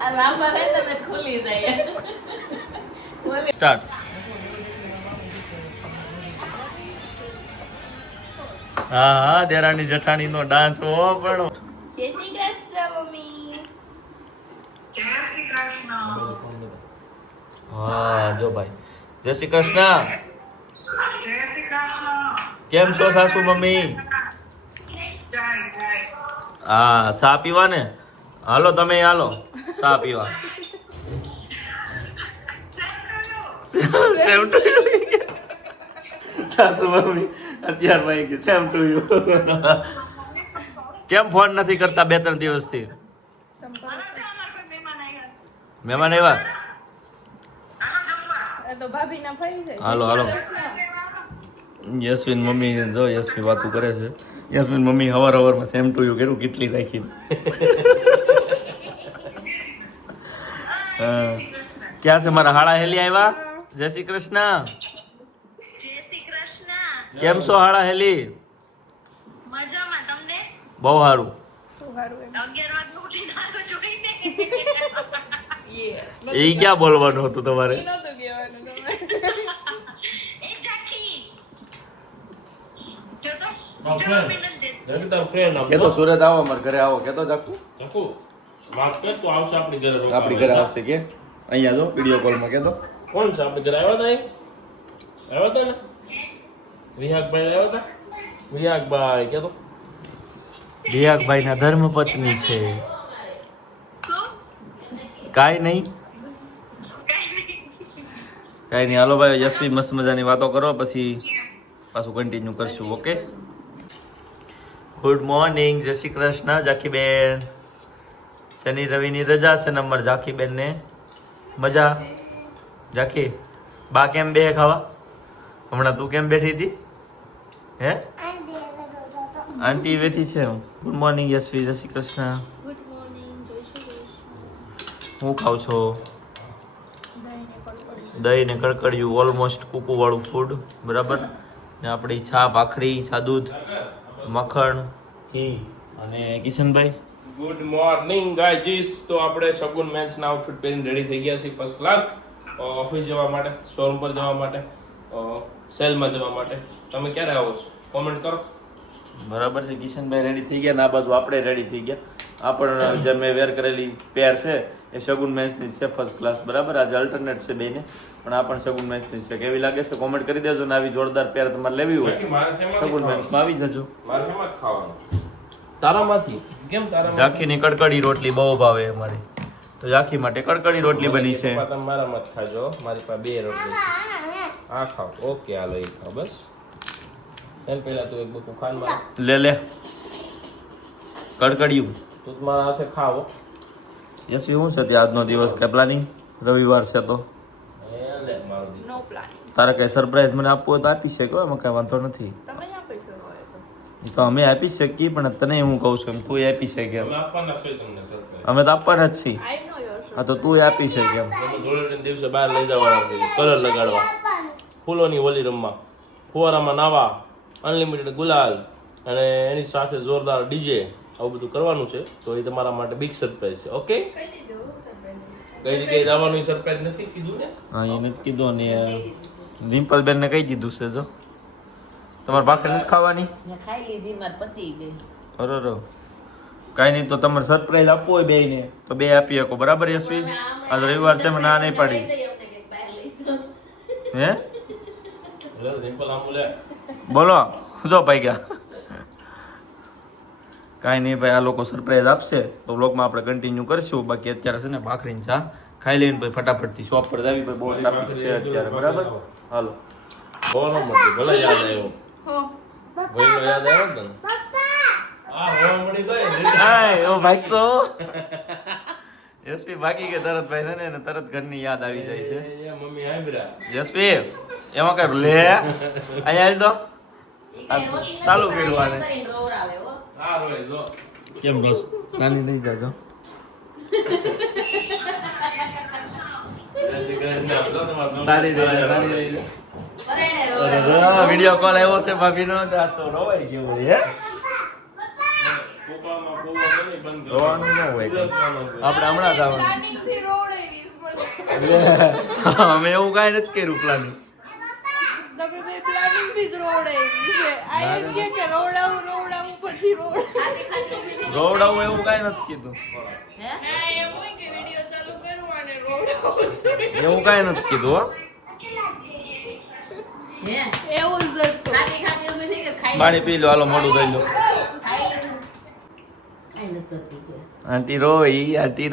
આ લાંબા રહે તો ખુલી જાય. સ્ટાર્ટ. હા હા, દેરાણી જેઠાણી નો ડાન્સ હો પણ. જય શ્રી કૃષ્ણ મમ્મી. જય શ્રી કૃષ્ણ. હા જો ભાઈ, જય શ્રી કૃષ્ણ. જય શ્રી કૃષ્ણ. કેમ છો સાસુ મમ્મી? જય જય. હા, ચા પીવા ને? હાલો તમે હાલો ચા પીવા. Same to you. સાસુ મમ્મી અત્યાર ભાઈ કે સેમ ટુ યુ. કેમ ફોન નથી કરતા 2-3 દિવસથી? મહેમાન આવ્યા? તો ભાભી ના ફરી જાય. હાલો હાલો. યશવીન મમ્મી જો યશવી વાતું કરે છે. યશવીન મમ્મી હવારમાં સેમ ટુ યુ કર્યું કેટલી રાખીને. ક્યાં છે મારા હાડા હેલી આવ્યા? જય શ્રી કૃષ્ણ. જય શ્રી કૃષ્ણ. કેમ છો હાડા હેલી? મજામાં. તમને? બહુ સારું. 11 વાગે ઉઠીને આગળ જોઈને. એ ક્યાં બોલવાનું હતું તમારે? નહોતું કહેવાનું તમારે. એ જાખી. જો તો જવાબ નથી દેતો. કેતો સુરત આવો અમારા ઘરે આવો કેતો જાકુ ચકુ વાત કર તો આવશે આપણી ઘરે રોકાવા. આપણી ઘરે આવશે કે અહીંયા જો વિડિયો કોલમાં કેતો. કોણ છે આપણી ઘરે આવ્યા હતા ને વિહાકભાઈ આવ્યા હતા. વિહાકભાઈ કેતો વિહાકભાઈ ના ધર્મપત્ની છે. કાઈ નહીં હાલો ભાઈ યશવી મસ્ત મજાની વાતો કરો પછી પાછું કન્ટિન્યુ કરશું. Okay, good morning. જય શ્રી કૃષ્ણ જાખીબેન. શનિ રવિની રજા છે નંબર જાખીબેન ને મજા. જાખી બા કેમ બે ખાવા? હમણાં તું કેમ બેઠી હતી? હે આંટી બેઠી છે. Good morning Yashvi. જય શ્રી કૃષ્ણ. Good morning. જય શ્રી કૃષ્ણ. હું ખાવ છો? દહીં ને કડકડિયું ઓલમોસ્ટ કુકુ વાળું ફૂડ બરાબર. ને આપણી છા ભાખરી છા દૂધ મખણ ઘી અને કિશનભાઈ. Good morning guys. તો આપણે શગુન મેન્સ ના આઉટફિટ પહેરીને રેડી થઈ ગયા છીએ ફર્સ્ટ ક્લાસ ઓફિસ જવા માટે, શોરૂમ પર જવા માટે, સેલમાં જવા માટે. તમે ક્યારે આવો છો કોમેન્ટ કરો. બરાબર છે. કિશનભાઈ રેડી થઈ ગયા ને આ બાજુ આપણે રેડી થઈ ગયા. આ પણ જે મેં વેર કરેલી પેર છે એ શગુન મેન્સની છે ફર્સ્ટ ક્લાસ બરાબર. આજે અલ્ટરનેટ છે બેને પણ આ પણ શગુન મેન્સની છે. કેવી લાગે છે કોમેન્ટ કરી દેજો ને આવી જોરદાર પેર તમારે લેવી હોય શગુન મેન્સમાં આવી જજો. મારે શેમાં જ ખાવાનું? તારામાંથી કેમ તારા જાખીની કડકડી રોટલી બહુ ભાવે અમારી તો જાખી માટે કડકડી રોટલી બની છે. તમે મારામાં જ ખાજો. મારી પાસે 2 રોટલી છે. આ ખાઓ. ઓકે હાલો એ ખાઓ બસ. એમ પહેલા તું એક બકુ ખાન માર. લે કડકડિયું તું જ મારા હાથે ખાવો. યશવી શું છે ત્યાં આજનો દિવસ કે પ્લાનિંગ? રવિવાર છે તો એ લે મારો દી. નો પ્લાનિંગ. તારે કઈ સરપ્રાઈઝ મને આપવું હોય તો આપી શકે. એમાં કઈ વાંધો નથી. તમે આપી શકો હોય તો. એ તો અમે આપી શકીએ પણ તને હું કહું છું એમ તું આપી શકે એમ. અમે આપવાના છે તમને સરપ્રાઈઝ. અમે તો આપવાના જ છીએ. આઈ નો યોર. હા તો તું આપી શકે એમ. તમે ધોળેટીના દિવસે બહાર લઈ જવાના છે કલર લગાડવા, ફૂલોની હોલી રમવા, ફુવારામાં નાવા, અનલિમિટેડ ગુલાલ અને એની સાથે જોરદાર ડીજે આવું બધું કરવાનું છે. તો એ તમારા માટે બિગ સરપ્રાઈઝ છે. ઓકે, કહી દીધું સરપ્રાઈઝ. કઈ જગ્યાએ જવાનું સરપ્રાઈઝ નથી કીધું ને. હા એને જ કીધું ને ડિમ્પલ બેન ને કહી દીધું છે. જો તમારે ભાખરી નથી ખાવાની? ખાઈ લીધી માર પચી ગઈ. અરે કાંઈ નહીં તો તમારે સરપ્રાઈઝ આપવો હોય બેયને તો બે આપી શકો બરાબર યશવી? આજ રવિવાર છે મને ના નહીં પાડી. હે સિમ્પલ આમ બોલે. બોલો જો ભાઈ ગયા. કાંઈ નહીં ભાઈ આ લોકો સરપ્રાઈઝ આપશે તો વ્લોગમાં આપણે કન્ટિન્યુ કરશું. બાકી અત્યારે છે ને ભાખરીને ચા ખાઈ લઈને ભાઈ ફટાફટથી શોપ પર જાવી ભાઈ બહુ ટ્રાફિક છે અત્યારે બરાબર. હાલો બોલો મળી ભલે યાદ આવ્યો. ભાઈનો યાદ આવ્યો ને તને? હા હોવા મળી ગઈ. હાય ઓ ભાગશો. યશવી ભાગી કે તરત ભાઈ છે ને એને તરત ઘરની યાદ આવી જાય છે. એ મમ્મી આંબરા. યશવી એમાં કઈ લે અહીંયા તો ચાલુ કર્યું આને. હા રોય જો. કેમ રોજ નાની નહીં જાજો. સારી રહી વિડીયો કોલ આવ્યો છે ભાભી નો તો રોવાઈ ગયો હે. કોપામાં કોવા રોવાનું ન હોય કંઈ. આપણે હમણાં જ આવવાનું. પ્લાનિંગથી રોવડાવીશ મને. અમે એવું કાંઈ નથી કર્યું પ્લાનિંગ. તમે બે પ્લાનિંગથી જ રોવડાવી છે. આ એમ કે રોવડાવું પછી રોવડાવું. રોવડાવું એવું કાંઈ નથી કીધું. ના, એમ હોય કે વિડિયો ચાલુ કરું અને રોવડાવું. એવું કાંઈ નથી કીધું હો. એવું જ હતું. પાણી પી લો, હાલો મોઢું ધોઈ લો. આંટી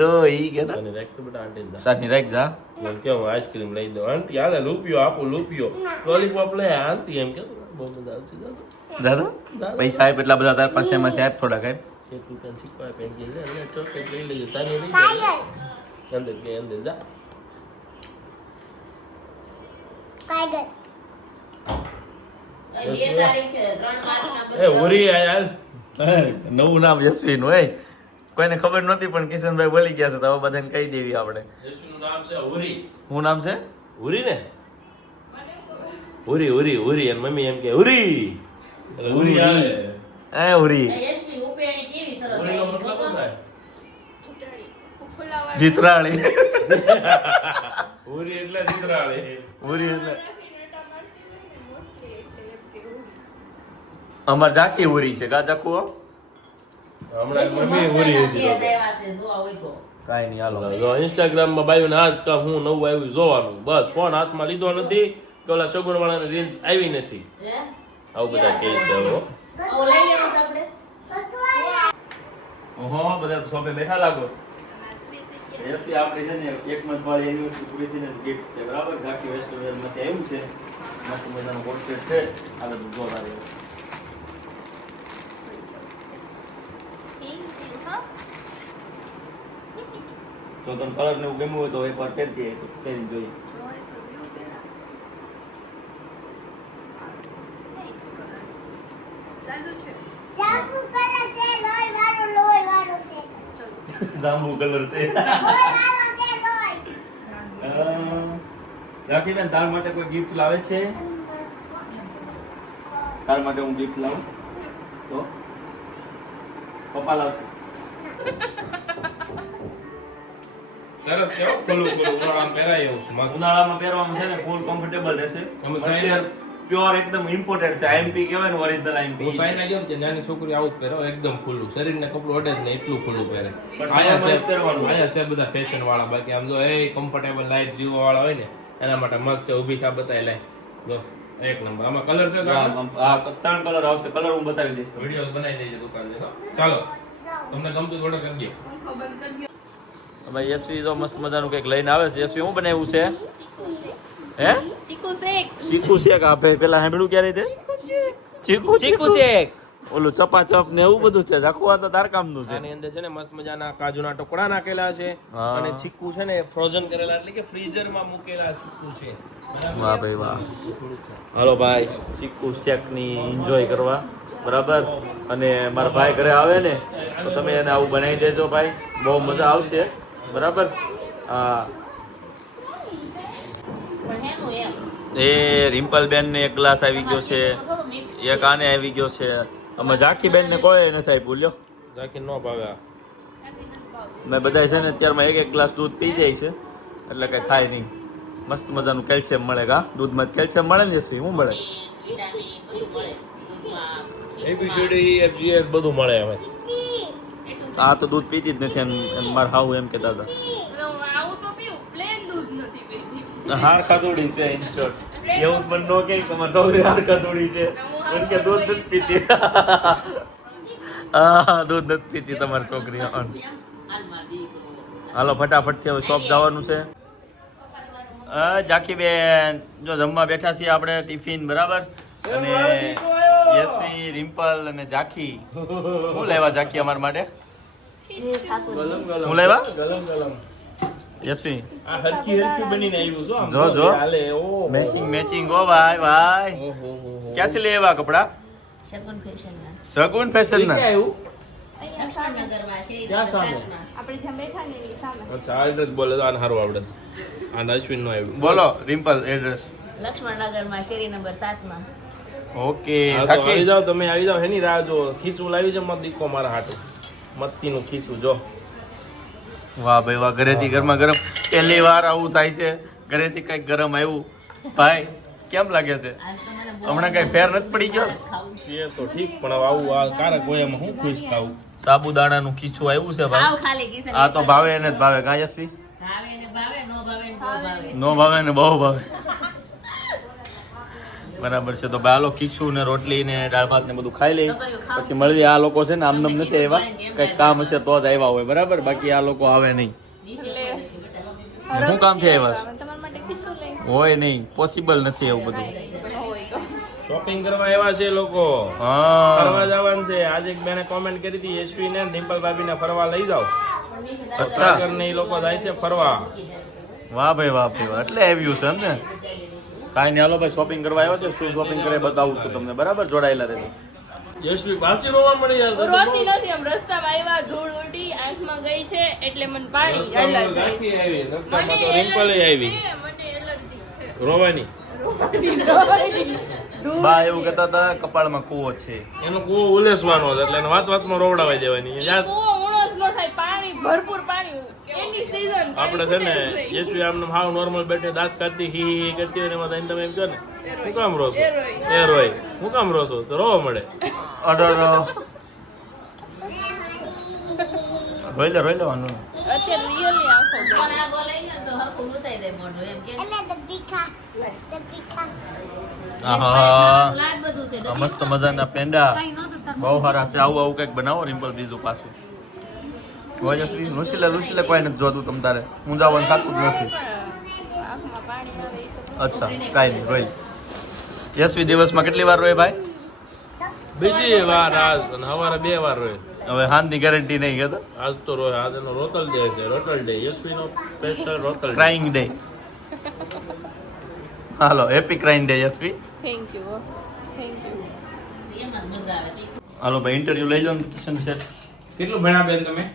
રોઈ કે અને રાખ તો બેટા આંટી દા સાની રાખ જા. એમ કે હું આઈસ્ક્રીમ લઈ દઉં આંટી હાલે રૂપિયો આપો રૂપિયો લોલીપોપ લે આંટી એમ કે બહુ બધા આવશે દાદા પૈસા આપ એટલા બધા તાર પાસે એમાંથી આપ થોડા કાંઈ. એક રૂપિયા શીખવા પેન્સિલ લે અને ચોકલેટ લઈ લેજો તારી લઈ જાય અંદર કે અંદર જા એ ઓરી આય નવું નામ યશવીન હોય. કોઈને ખબર નહોતી પણ કિશનભાઈ બોલી ગયા છે તો હવે બધાને કહી દેવી આપણે. યશુનું નામ છે ઓરી શું નામ છે? ઉરી ને ઉરી ઉરી ઉરી અને મમ્મી એમ કે ઉરી એટલે ઉરી આવે ઉરી ઉરીનો મતલબ શું થાય જીતરાળી. ઉરી એટલે જીતરાળી ઉરી એટલે અમાર જાકી ઉરી છે ગા જાકુ. હમણાં મમ્મી ઉરી હતી કાંઈ નહીં હાલો. જો ઇન્સ્ટાગ્રામ માં બાયું ને આજ કા હું નવું આવ્યું જોવાનું બસ ફોન હાથમાં લીધો નથી કે ઓલા સગુણ વાળાની રીલ્સ આવી નથી આવું બધા કહે છે હો. ઓહો બધા તો શોપે બેઠા લાગો. એસી આપણે છે ને એક મંથ વાળી એનિવર્સરી પૂરી થઈને ગિફ્ટ છે બરાબર. ગાંઠી વેસ્ટવેર માંથી આવ્યું છે મસ્ત મજાનું કોર્સેટ છે. આગળ જોતા રહ્યો. તો તને કલર ને એવું ગમ્યું હોય તો એકવાર પહેરતી પહેરીને જોઈએ. જાંબુ કલર છે. રાખીબેન તાર માટે કોઈ ગિફ્ટ લાવે છે? તાર માટે હું ગિફ્ટ લાવું તો પપ્પા લાવશે. સરસ છે ખોલું ખોલું ઉનાળામાં પહેરાય એવું છે મસ્ત ઉનાળામાં પહેરવામાં છે ને ફૂલ કમ્ફર્ટેબલ રહેશે. તમે સાઈડ પ્યોર એકદમ ઇમ્પોર્ટેન્ટ છે. આઈએમપી કહેવાય ને ઓરિજિનલ આઈએમપી. હું સાઈડ ગયો ને નાની છોકરી આવું જ પહેરો એકદમ ખુલ્લું શરીરને કપડું અડે જ નહીં એટલું ખુલ્લું પહેરે પણ આયા સામાન્ય પહેરવાનું. આયા છે બધા ફેશન વાળા બાકી આમ જો એ કમ્ફર્ટેબલ લાઈફ જીવવા વાળા હોય ને એના માટે મસ્ત છે ઊભી થા બતાવી લે જો એક નંબર આમાં કલર છે આ 3 કલર આવશે. કલર હું બતાવી દઈશ. વિડિયો બનાવી દેજો દુકાન જઈને ચાલો તમને ગમતું ઓર્ડર કરી દો ભાઈ યશવી તો મસ્ત મજાનું કંઈક લઈને આવે છે. યશવી શું બનાવ્યું છે? હે ચીકુ શેક. ચીકુ શેક આપે. પેલા સાંભળ્યું ક્યારે તે? ચીકુ શેક. ઓલું ચપાચપ ને એવું બધું છે. જાખવા તો તાર કામનું છે. આની અંદર છે ને મસ્ત મજાના કાજુના ટુકડા નાખેલા છે હા. અને ચીકુ છે ને ફ્રોઝન કરેલા એટલે કે ફ્રીઝર માં મૂકેલા ચીકુ છે વાહ ભાઈ વાહ. હાલો ભાઈ ચીકુ શેક ની એન્જોય કરવા બરાબર. અને મારા ભાઈ ઘરે આવે ને તો તમે એને આવું બનાવી દેજો ભાઈ. બહુ મજા આવશે બરાબર. હા એ રિમ્પલ બેન ને એક ગ્લાસ આવી ગયો છે. એક આને આવી ગયો છે. અમે ઝાંખી બેન ને કોઈ નથી આપ્યું. લ્યો જાકી નો ભાવે મેં બધા છે ને અત્યારમાં એક ગ્લાસ દૂધ પી જાય છે એટલે કઈ થાય નહીં. મસ્ત મજાનું કેલ્શિયમ મળે. કા દૂધમાં કેલ્શિયમ મળે ને? શું મળે? એબીસીડી એફજીએસ બધું મળે હવે આ તો દૂધ પીતી જ નથી. અને મારે હાવું એમ કે દાદા આવું તો પીવું પ્લેન દૂધ નથી પીતી. હાર ખાધોડી છે ઇન શોર્ટ. એવું પણ નો કે તમારે સૌથી હાર ખાધોડી છે એમ કે દૂધ નથી પીતી. હા દૂધ નથી પીતી તમારી છોકરી. હાલો ફટાફટથી હવે શોપ જવાનું છે. જાકી બેન જો જમવા બેઠા છીએ આપણે ટિફિન બરાબર. અને યશવી રિમ્પલ અને જાકી શું લેવા જાકી અમારા માટે? હું લેવા ગલમ ગલમ યશવી આ હરકી હરકી બનીને આવ્યું છો આમ જો જો હાલે ઓ મેચિંગ મેચિંગ ઓ ભાઈ ભાઈ. ઓહો ક્યાંથી લેવા કપડા? શગુન ફેશનના. સગુન ફેશન ના. આવ્યું લક્ષ્મણનગરમાં છે. ક્યાં સામે? આપણે જ્યાં બેઠા ને એની સામે. અચ્છા આ એડ્રેસ બોલે તો આને સારું આવડે છે આ અશ્વિન નો આવ્યું બોલો રિમ્પલ એડ્રેસ. લક્ષ્મણનગરમાં શેરી નંબર 7 માં. ઓકે હા તો આવી જાઓ તમે આવી જાઓ એની રાહ જો ખીસું લાવી છે મત દીકો મારા હાટું મત્તીનું ખીસું જો. વાહ ભાઈ વાહ, ઘરેથી ગરમા ગરમ પહેલી વાર આવું થાય છે. ઘરેથી કઈક ગરમ આવ્યું. ભાઈ કેમ લાગે છે? હમણાં કઈ ફેર નથી પડી ગયો? એ તો ઠીક, પણ હવે આવું આ કારક હોય એમાં હું ખુશ થાવું. સાબુદાણાનું ખીચું આવ્યું છે ભાઈ. આ તો ભાવે એને જ ભાવે. કાં યશવી? નો ભાવે ને બહુ ભાવે. બરાબર છે. તો ભાઈ હાલો ખીચું ને રોટલી ને દાળ ભાત ને બધું ખાઈ લઈ, પછી મળીએ. આ લોકો છે ને આમનામ નથી આવ્યા, કઈક કામ હશે તો જ આવ્યા હોય. બરાબર, બાકી આ લોકો આવે નહીં. શું કામ છે આવ્યા છે? તમારા માટે ખીચું લઈ હોય નહીં, પોસિબલ નથી એવું બધું. શોપિંગ કરવા આવ્યા છે લોકો, હા ફરવા જવાનું છે. આજે એક બેને કોમેન્ટ કરી હતી યશવી ને ડિમ્પલ ભાભી ને ફરવા લઈ જાઓ. અચ્છા, ને એ લોકો જાય છે ફરવા. વાહ ભાઈ વાહ ભાઈ વાહ, એટલે આવ્યું છે એમ ને. કાંઈ નહીં, હાલો ભાઈ શોપિંગ કરવા આવ્યો છે. શું શોપિંગ કરે બતાવું છું તમને. બરાબર, જોડાયેલા રહેજો. યશવી પાછી રોવા મળી યાર. રોતી નથી, આમ રસ્તામાં આવ્યા, ધૂળ ઉડી આંખમાં ગઈ છે એટલે મને પાણી એલર્જી છે. રાખી આવી, રસ્તામાં મને તો રિંકલ આવી. એલર્જી છે, મને એલર્જી છે. રોવાની બા એવું કહેતા હતા કપાળમાં કૂવો છે. એનો કૂવો ઉલેસવાનો છે, એટલે એને વાત વાતમાં રોવડાવી દેવાની. ઈ યાદ કૂવો ઉણસ ન થાય, પાણી ભરપૂર પાણી એની સીઝન આપણે છે ને યશવી આમને હાવ નોર્મલ બેઠે દાંત કાઢતી હી હી કરતી હોય ને એમાં તમે એમ કહો ને હું કામ રો છો? એ રોય. હું કામ રો છો? તો રોવા મળે. અડર રોઈ લે વાંધો નહીં. અત્યારે રિયલી આંખો ગઈ. આહા, આ મસ્ત મજાના પેંડા બહુ સારા છે. આવું આવું કંઈક બનાવો રિમ્પલ, બીજું પાછું. લુસીલે કોઈ નથી જોતું તમ તારે. હું જવાનું થતું જ નથી. આંખમાં પાણી આવે ઈ તો અચ્છા, કાંઈ નહીં, રોઈ. યશવી દિવસમાં કેટલી વાર રોય ભાઈ? બીજી વાર આજ અને સવારે 2 વાર રોય. હવે હાનની ગેરંટી નહીં કહેતો. આજ તો રોય. આજ એનો રોતલ ડે છે, રોતલ ડે. યશવીનો સ્પેશિયલ રોતલ ડે. Crying day. હાલો, happy crying day Yashvi. Thank you. હાલો ભાઈ, ઇન્ટરવ્યુ લઈ લો ને કિશન સેટ. કેટલું ભણ્યા બેન તમે?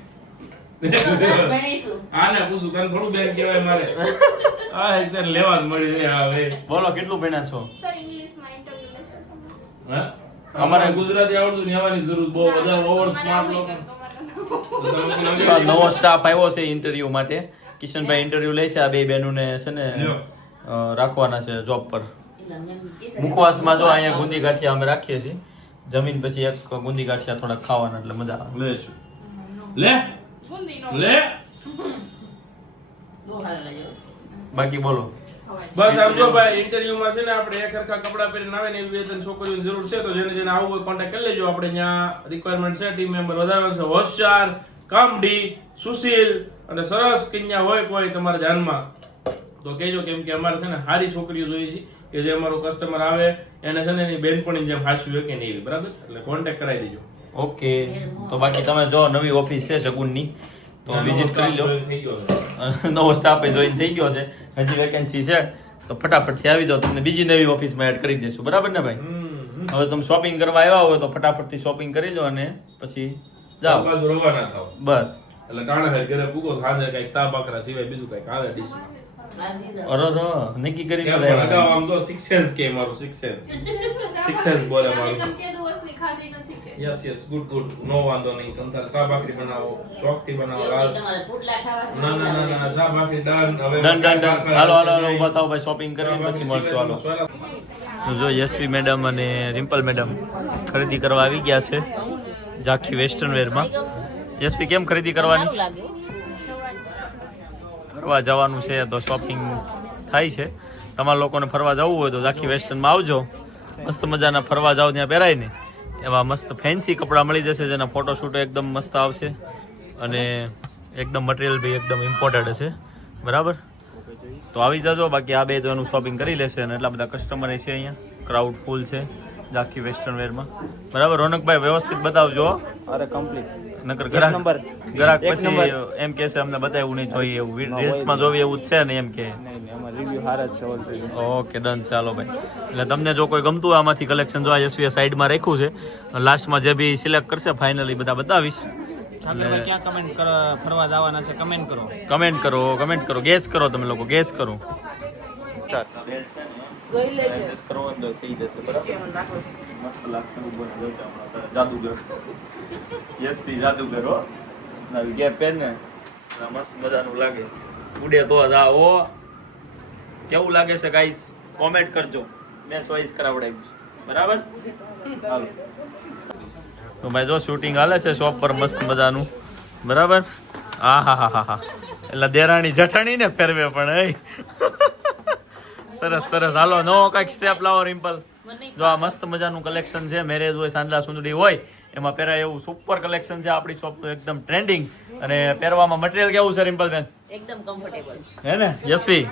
આને પૂછું, તને થોડું બેન કહેવાય મારે. આ એકદમ લેવા જ મળી છે હવે. બોલો કેટલું ભણ્યા છો? સર ઇંગ્લિશમાં ઇન્ટરવ્યુ લેશો તમે? હા? અમારે ગુજરાતી આવડતું ને આવવાની જરૂર બહુ બધા ઓવર સ્માર્ટ લોકો. નવો સ્ટાફ આવ્યો છે ઇન્ટરવ્યુ માટે. કિશનભાઈ ઇન્ટરવ્યુ લે છે. આ બે બહેનોને છે ને રાખવાના છે જોબ પર. મુખવાસમાં જો અહીંયા ગુંદી ગાંઠિયા અમે રાખીએ છીએ. જમીન પછી એક ગુંદી ગાંઠિયા થોડાક ખાવાના, એટલે મજા આવે. લેશું. લે બુંદીનો લે બાકી બોલો. બસ આમ જો ભાઈ ઇન્ટરવ્યુમાં છે ને આપણે એક સરખા કપડા પહેરીને આવે ને એવી બે ત્રણ છોકરીઓની જરૂર છે. તો જેને જેને આવવું હોય કોન્ટેક્ટ કરી લેજો. આપણે ત્યાં રિક્વાયરમેન્ટ છે, ટીમ મેમ્બર વધારવાનું છે. હોશિયાર, કામડી, સુશીલ અને સરસ કન્યા હોય કોઈ તમારા ધ્યાનમાં તો કહેજો, કેમ કે અમારે છે ને સારી છોકરીઓ જોઈએ છે કે જે અમારો કસ્ટમર આવે એને છે ને એની બેનપણી જેમ હાચવી હોય કે નહીં, બરાબર? એટલે કોન્ટેક્ટ કરાવી દેજો. ઓકે, તો બાકી તમે જો નવી ઓફિસ છે શગુનની, તો વિઝિટ કરી લો. થઈ ગયો છે. નવો સ્ટાફ જોઈન થઈ ગયો છે. હજી વેકેન્સી છે તો ફટાફટથી આવી જાઓ. તમને બીજી નવી ઓફિસમાં એડ કરી દઈશું. બરાબર ને ભાઈ? હવે તમે શોપિંગ કરવા આવ્યા હોય તો ફટાફટથી શોપિંગ કરી લો અને પછી જાઓ. પાછું રવાના થાવ. બસ. એટલે ટાણા ઘરે પૂગો સાંજે કઈક સા બાકરા સિવાય બીજું કઈક આવે ડીશમાં. અરે નક્કી કરી કેમ પણ અગાઉ આમ તો 6 સેન્સ કે મારું 6 સેન્સ 6 સેન્સ બોલે મારું. તમે કીધું વસ્તુ ખાધી નથી કે યસ ગુડ નો વાંધો નહીં. તમે તાર સા બાકરી બનાવો, શોખથી બનાવો. ના સા બાકરી ડન. હવે ડન. હાલો ઊભા થાઓ ભાઈ, શોપિંગ કરીને પછી મળશું. હાલો. તો જો યશવી મેડમ અને રિમ્પલ મેડમ ખરીદી કરવા આવી ગયા છે ઝાંખી વેસ્ટર્ન વેરમાં. યશવી કેમ ખરીદી કરવાની? ફરવા જવાનું છે તો શોપિંગ થાય છે. તમારા લોકોને ફરવા જવું હોય તો ઝાંખી વેસ્ટર્નમાં આવજો. મસ્ત મજાના ફરવા જાઓ ત્યાં પહેરાય ને એવા મસ્ત ફેન્સી કપડાં મળી જશે, જેના ફોટોશૂટ એકદમ મસ્ત આવશે અને એકદમ મટીરિયલ બી એકદમ ઇમ્પોર્ટેડ હશે. બરાબર, તો આવી જજો. બાકી આ બે તો એનું શોપિંગ કરી લેશે અને એટલા બધા કસ્ટમર છે અહીંયા. ક્રાઉડ ફૂલ છે ઝાંખી વેસ્ટર્ન વેરમાં. બરાબર રોનકભાઈ, વ્યવસ્થિત બતાવજો. અરે કમ્પ્લીટ નકર ગ્રાહક પછી એમ કે છે અમને બતાવ્યું નહીં જોઈએ એવું, રીલ્સમાં જોવી એવું જ છે ને એમ કે. રિવ્યુ સારા જ છે ઓલરેડી. Okay done. ચાલો ભાઈ, એટલે તમને જો કોઈ ગમતું હોય આમાંથી કલેક્શન જો આ યશવીએ સાઈડમાં રાખ્યું છે, લાસ્ટમાં જે બી સિલેક્ટ કરશે ફાઇનલી બધા બતાવીશ. ક્યાં કમેન્ટ ફરવા જવાના છે કમેન્ટ કરો ગેસ કરો. તમે લોકો ગેસ કરો. જોઈ લેજો. મસ્ત લાગશે ઉપર જોતા હમણાં જાદુગર યશવી જાદુગર હો નવી ગેપ પહેર ને મસ્ત મજાનું લાગે ઉડે તો જ આ ઓ કેવું લાગે છે ગાઈસ કોમેન્ટ કરજો મેં ચોઈસ કરાવડાવ્યું બરાબર હાલો તો ભાઈ જો શૂટિંગ હાલે છે શોપ પર મસ્ત મજાનું બરાબર હા હા હા હા હા એટલે દેરાણી જઠાણી ને ફેરવે પણ એ સરસ સરસ હાલો નવો કઈક સ્ટેપ લાવો રિમ્પલ જો આ મસ્ત મજાનું કલેક્શન છે મેરેજ હોય સાંડલા સુંદડી હોય એમાં પહેરાય એવું સુપર કલેક્શન છે આપણી શોપનું એકદમ ટ્રેન્ડિંગ અને પહેરવામાં મટીરિયલ કેવું છે રિમ્પલ બેન એકદમ કમ્ફર્ટેબલ હે ને યશવી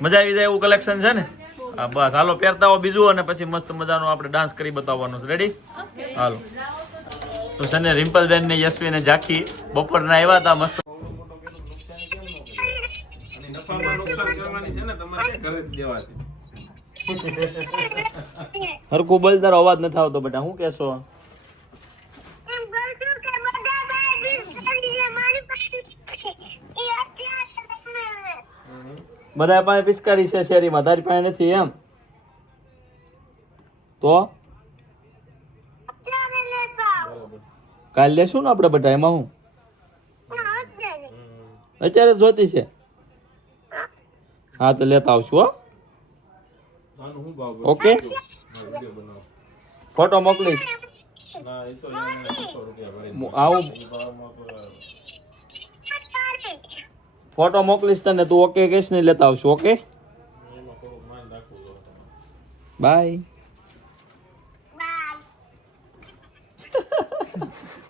મજા આવી જાય એવું કલેક્શન છે ને હા બસ હાલો પહેરતા હો બીજું અને પછી મસ્ત મજાનું આપણે ડાન્સ કરી બતાવવાનું છે રેડી હાલો તો છે ને રિમ્પલ બેન ને યશવી ને ઝાંખી બપોરના આવ્યા હતા મસ્ત હરકું બોલ તારો અવાજ નથી આવતો બેટા શું કેશો બધા પાસે પિચકારી છે શેરીમાં તારી પાસે નથી એમ તો કાલ લેશું ને આપણે બધા એમાં હું અત્યારે જ જોતી છે હા તો લેતા આવશું હો ઓકે ફોટો મોકલીશ આવું ફોટો મોકલીશ તને તું ઓકે કહીશ ને લેતા આવશું ઓકે બાય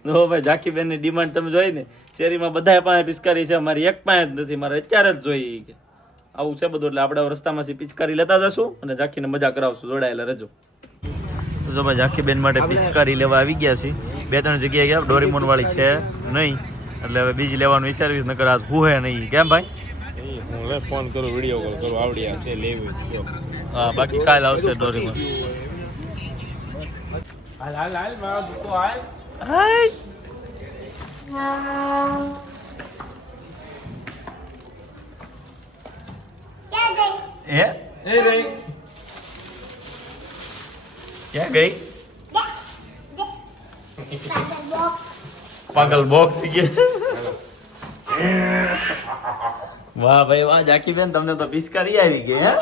નો ભાઈ ઝાંખીબેન ની ડિમાન્ડ તમે જોઈ ને શેરીમાં બધા પાસે પિચકારી છે મારી એક પાસે જ નથી મારે અત્યારે જ જોઈએ કે આવું છે બધું એટલે આપણે રસ્તામાંથી પિચકારી લેતા જશું અને ઝાંખીને મજા કરાવશું જોડાયેલા રહેજો જો ભાઈ ઝાંખીબેન માટે પિચકારી લેવા આવી ગયા છે 2-3 જગ્યાએ ગયા ડોરીમોન વાળી છે નહીં એટલે હવે બીજી લેવાનું વિચારવીશ નકર આજ હું હે નહીં કેમ ભાઈ હું ફોન કરું વિડીયો કોલ કરું આવડ્યા છે લેવી હા બાકી કાલ આવશે ડોરીમોન હાલ હાલ હાલ મારો દુકો હાલ હાય એ એ રે ક્યાં ગઈ પાગલ બોક્સ વાહ ભાઈ વાહ ઝાંખીબેન તમને તો પિચકારી આવી ગઈ હે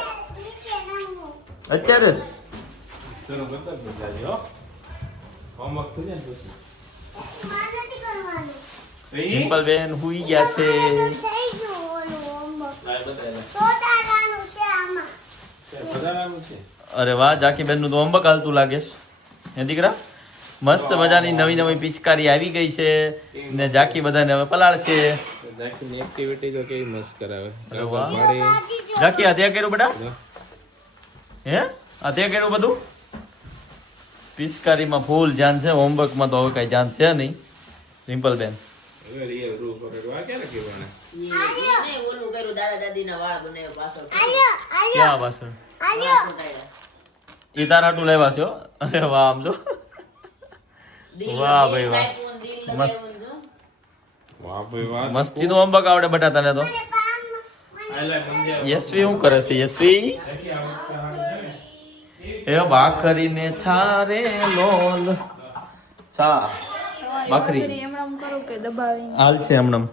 અત્યારે જ ચલો બતા દો જાજો હોમવર્ક થઈ જાય પછી રિમ્પલ બેન હુઈ ગયા છે અરે વાહ ઝાંખીબેન નું તો હોમવર્ક હાલતું લાગે છે હે દીકરા મસ્ત મજાની નવી નવી પિચકારી આવી ગઈ છે ને ઝાંખી બધાને હવે પલાળશે ઝાંખીની એક્ટિવિટી તો કેવી મસ્ત કરાવે અરે વાહ ઝાંખી આ તે કર્યું બેટા હે આ તે કર્યું બધું પિચકારીમાં ફૂલ ધ્યાન છે હોમવર્કમાં તો હવે કઈ ધ્યાન છે નહીં રિમ્પલ બેન રિયલ રૂ પકડવા ક્યારે કહેવાના ઓલું કર્યું દાદા દાદીના વાળ બનાવ્યો પાછળ ક્યાં પાછળ એ તારા હાટું લેવા છે હો અરે વાહ આમ જો વાહ ભાઈ વાહ મસ્ત વાહ ભાઈ વાહ મસ્તી નું હોમવર્ક આવડે બટા તને તો યશવી શું કરે છે યશવી એ ભાખરીને છારે લોલ છા ભાખરી એમણામ કરું કે દબાવી હાલ છે હમણાં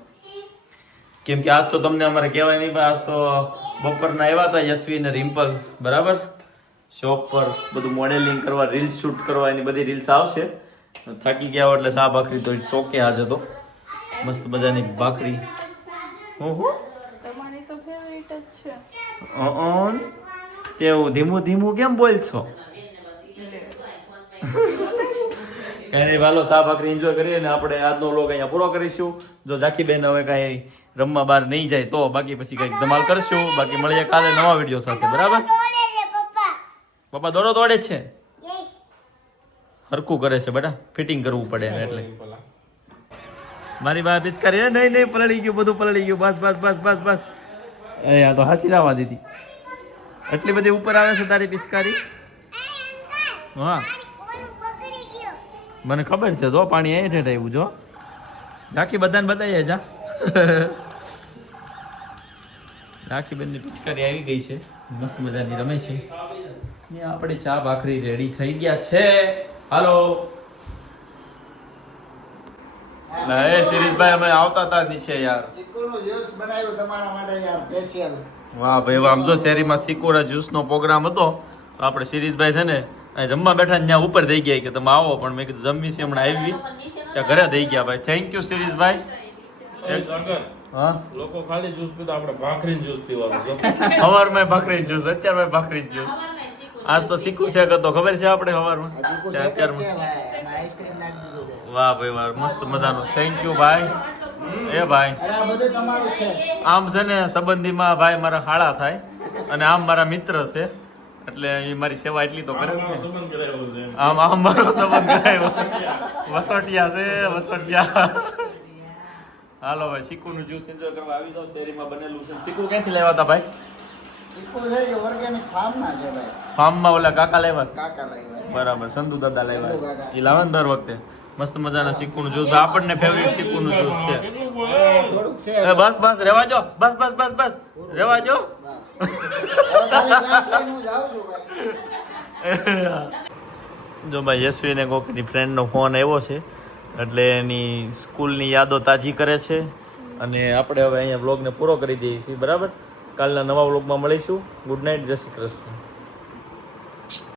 કેમ કે આજ તો તમને અમારે કહેવાય નહીં પણ આજ તો બપોરના આવ્યા હતા યશવી ને રિમ્પલ બરાબર શોપ પર બધું મોડેલિંગ કરવા રીલ્સ શૂટ કરવા એની બધી રીલ્સ આવશે થાકી ગયા હોય એટલે ચા ભાખરી તો શોકે આજે તો મસ્ત મજાની ભાખરી ઓહો તમારી તો ફેવરિટ જ છે તેવું ધીમું ધીમું કેમ બોલશો કઈ નહીં વાલો ચા ભાખરી એન્જોય કરીએ ને આપણે આજનો વ્લોગ અહીંયા પૂરો કરીશું જો ઝાંખીબેન હવે કાંઈ રમવા બહાર નહીં જાય તો બાકી પછી કંઈક ધમાલ કરશું બાકી મળીએ કાલે નવા વિડીયો સાથે બરાબર પપ્પા દોડો દોડે છે હરકું કરે છે બેટા ફિટિંગ કરવું પડે ને એટલે મારી બા પિચકારી નહીં નહીં પલળી ગયું બધું પલળી ગયું બસ બસ બસ બસ બસ એ આ તો હાસી લાવવા દીધી એટલી બધી ઉપર આવે છે તારી પિચકારી હા મને ખબર છે જો પાણી અહીં ઠેઠ આવ્યું જો રાખી બધાને બતાવીએ જા રાખી બેનની પિચકારી આવી ગઈ છે મસ્ત મજાની રમે છે ને આપણી ચા ભાખરી રેડી થઈ ગયા છે. હાલો એ શિરીષભાઈ અમે આવતા હતા નીચે યાર. ચીકુનો જ્યુસ બનાવ્યો તમારા માટે યાર સ્પેશિયલ. વાહ ભાઈ વાહ. આમ જો શેરીમાં સિકોરા જ્યુસનો પ્રોગ્રામ હતો તો આપણે શિરીષભાઈ છે ને અહીં જમવા બેઠા ને ત્યાં ઉપર થઈ ગયા કે તમે આવો, પણ મેં કીધું જમવી છે હમણાં આવી ત્યાં ઘરે થઈ ગયા ભાઈ. Thank you શિરીષભાઈ. એ સાગર, હા લોકો ખાલી જ્યુસ પીતા, આપણે ભાખરીનું જ્યુસ પીવાનું જો. સવારમાં ભાખરી જ્યુસ, અત્યારમાં ભાખરી જ્યુસ. આજ તો શીખું શેક હતો ખબર છે આપણે સવારમાં. ચીકુ ત્યાં શેક જ છે અત્યારમાં ભાઈ. એમાં આઈસ્ક્રીમ નાખી દીધું છે. વાહ ભાઈ વાહ, મસ્ત મજાનું. થેન્ક યુ ભાઈ. એ ભાઈ અરે આ બધું તમારું છે. આમ છે ને સંબંધીમાં ભાઈ મારા હાળા થાય અને આમ મારા મિત્ર છે એટલે એ મારી સેવા એટલી તો કરે જ ને. સંબંધ કરાવ્યો છે એમ. આમ આમ મારો સંબંધ કરાયો. વસોટિયા છે વસોટિયા. હાલો ભાઈ શીકુનું જ્યુસ એન્જોય કરવા આવી જાવ. શેરીમાં બનેલું છે. શીકુ ક્યાંથી લાવ્યા હતા ભાઈ? ચીકુ છે જે ઓર્ગેનિક ફાર્મના છે ભાઈ. ફાર્મમાં ઓલા કાકા લાવ્યા હતા? કાકા લાવ્યા. બરાબર, સંધુ દાદા લાવ્યા સંધુ છે. કાકા. એ લાવે ને દર વખતે મસ્ત મજાના શીકુનું જ્યુસ. આપણને ફેવરિટ શીકુનું જ્યુસ છે. થોડુંક છે. એ બસ બસ રેવા જો, બસ બસ બસ બસ રેવા જો. બસ. હવે ખાલી ગ્લાસ લઈને હું જાઉં છું ભાઈ. જો ભાઈ યશવીને કોકની ફ્રેન્ડનો ફોન આવ્યો છે એટલે એની સ્કૂલની યાદો તાજી કરે છે અને આપણે હવે અહીંયા વ્લોગને પૂરો કરી દઈએ છીએ. બરાબર, કાલના નવા વ્લોગમાં મળીશું. ગુડ નાઇટ, જય શ્રી કૃષ્ણ.